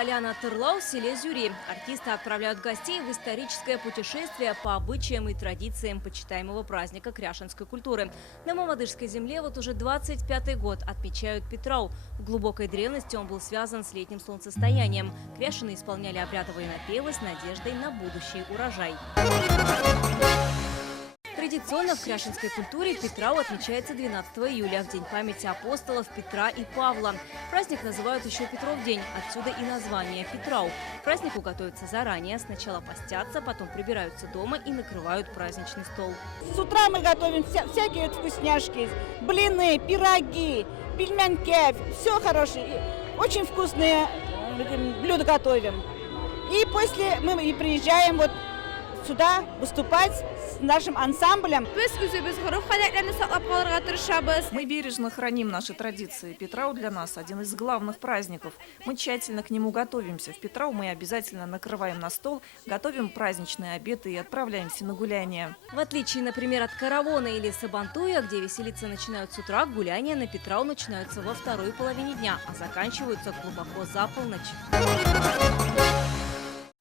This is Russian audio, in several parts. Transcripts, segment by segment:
Поляна Тырлау в селе Зюри. Артисты отправляют гостей в историческое путешествие по обычаям и традициям почитаемого праздника кряшенской культуры. На мамадышской земле вот уже 25-й год отмечают Петрау. В глубокой древности он был связан с летним солнцестоянием. Кряшены исполняли обрядовые напевы с надеждой на будущий урожай. Традиционно в кряшенской культуре Петрау отмечается 12 июля, в день памяти апостолов Петра и Павла. Праздник называют еще Петров день, отсюда и название Петрау. К празднику готовятся заранее, сначала постятся, потом прибираются дома и накрывают праздничный стол. С утра мы готовим всякие вкусняшки, блины, пироги, пельменки, все хорошее. Очень вкусные блюда готовим. И после мы и приезжаем вот сюда выступать с нашим ансамблем. Мы бережно храним наши традиции. Петрау для нас один из главных праздников. Мы тщательно к нему готовимся. В Петрау мы обязательно накрываем на стол, готовим праздничные обеды и отправляемся на гуляние. В отличие, например, от Каравона или Сабантуя, где веселиться начинают с утра, гуляния на Петрау начинаются во второй половине дня, а заканчиваются глубоко за полночь.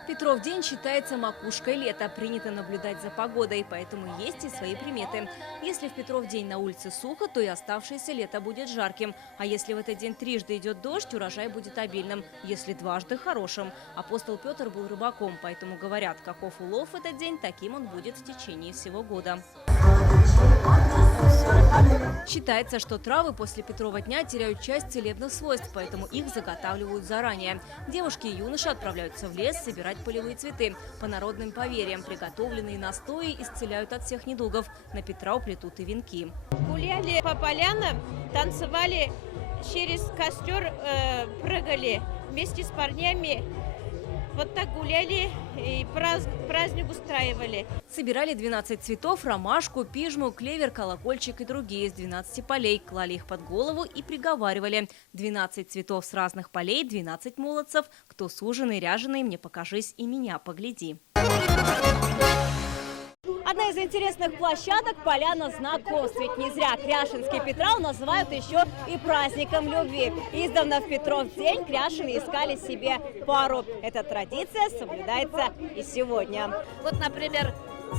Петров день считается макушкой лета. Принято наблюдать за погодой, поэтому есть и свои приметы. Если в Петров день на улице сухо, то и оставшееся лето будет жарким. А если в этот день трижды идет дождь, урожай будет обильным. Если дважды – хорошим. Апостол Петр был рыбаком, поэтому говорят, каков улов в этот день, таким он будет в течение всего года. Считается, что травы после Петрова дня теряют часть целебных свойств, поэтому их заготавливают заранее. Девушки и юноши отправляются в лес собирать полевые цветы. По народным поверьям, приготовленные настои исцеляют от всех недугов. На Петрау плетут и венки. Гуляли по полянам, танцевали, через костер прыгали вместе с парнями. Вот так гуляли и праздник устраивали. Собирали 12 цветов, ромашку, пижму, клевер, колокольчик и другие с 12 полей. Клали их под голову и приговаривали. 12 цветов с разных полей, 12 молодцев. Кто суженый, ряженый, мне покажись и меня погляди. Одна из интересных площадок – поляна знакомств. Ведь не зря кряшенский Петрау называют еще и праздником любви. Издавна в Петров день кряшены искали себе пару. Эта традиция соблюдается и сегодня. Вот, например,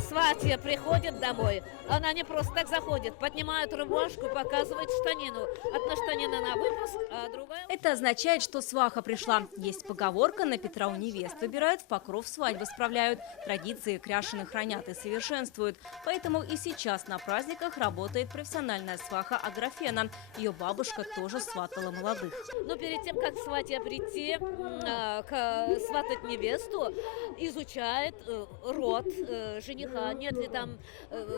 сватья приходит домой, она не просто так заходит, поднимает рубашку, показывает штанину. Одна штанина на выпуск, а другая... Это означает, что сваха пришла. Есть поговорка: на Петрау невест выбирают, в покров свадьбы справляют. Традиции кряшены хранят и совершенствуют. Поэтому и сейчас на праздниках работает профессиональная сваха Аграфена. Ее бабушка тоже сватала молодых. Но перед тем, как сватья прийти, сватать невесту, изучает род жениха, нет ли там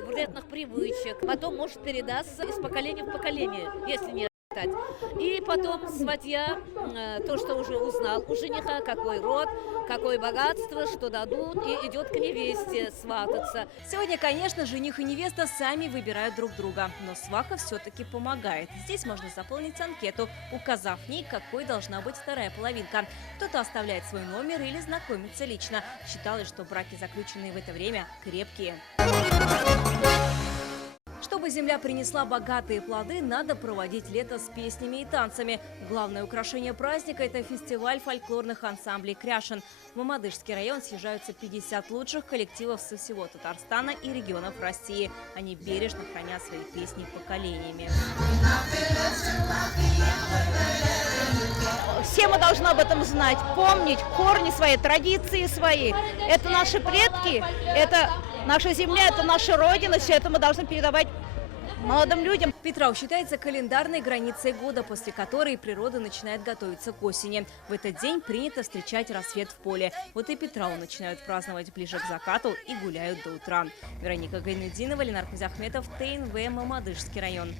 вредных привычек. Потом может передаться из поколения в поколение, если не отдать. И потом сватья то, что уже узнал у жениха, какой род, какое богатство, что дадут, и идет к невесте свататься. Сегодня, конечно, жених и невеста сами выбирают друг друга. Но сваха все-таки помогает. Здесь можно заполнить анкету, указав в ней, какой должна быть вторая половинка. Кто-то оставляет свой номер или знакомится лично. Считалось, что браки, заключенные в это время, крепкие. Чтобы земля принесла богатые плоды, надо проводить лето с песнями и танцами. Главное украшение праздника – это фестиваль фольклорных ансамблей «Кряшен». В Мамадышский район съезжаются 50 лучших коллективов со всего Татарстана и регионов России. Они бережно хранят свои песни поколениями. Все мы должны об этом знать, помнить корни свои, традиции свои. Это наши предки, это наша земля, это наша родина. Все это мы должны передавать молодым людям. Петрау считается календарной границей года, после которой природа начинает готовиться к осени. В этот день принято встречать рассвет в поле. Вот и Петрау начинают праздновать ближе к закату и гуляют до утра. Вероника Гайнудинова, Ленар Кузахметов, ТНВ, Мамадышский район.